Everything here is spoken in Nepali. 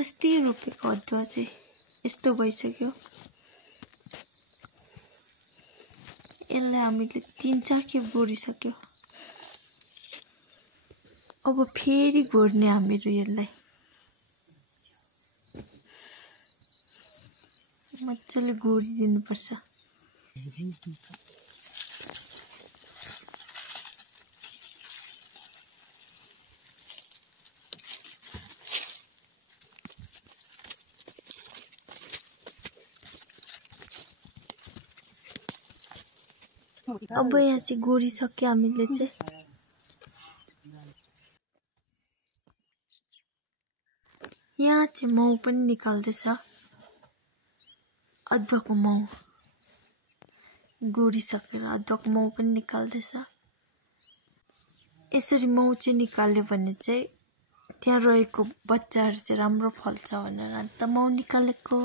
अस्ति रोपेको अदुवा चाहिँ यस्तो भइसक्यो। यसलाई हामीले 3-4 खेप गोडिसक्यो। अब फेरि गोड्ने हामीहरू यसलाई मजाले गोडिदिनु पर्छ। अब यहाँ चाहिँ गोडिसक्यो हामीले चाहिँ। यहाँ चाहिँ माउ पनि निकाल्दैछ, अदुवाको माउ गोडिसकेर अदुवाको माउ पनि निकाल्दैछ। यसरी माउ चाहिँ निकाल्यो भने चाहिँ त्यहाँ रहेको बच्चाहरू चाहिँ राम्रो फल्छ भनेर अन्त माउ निकालेको।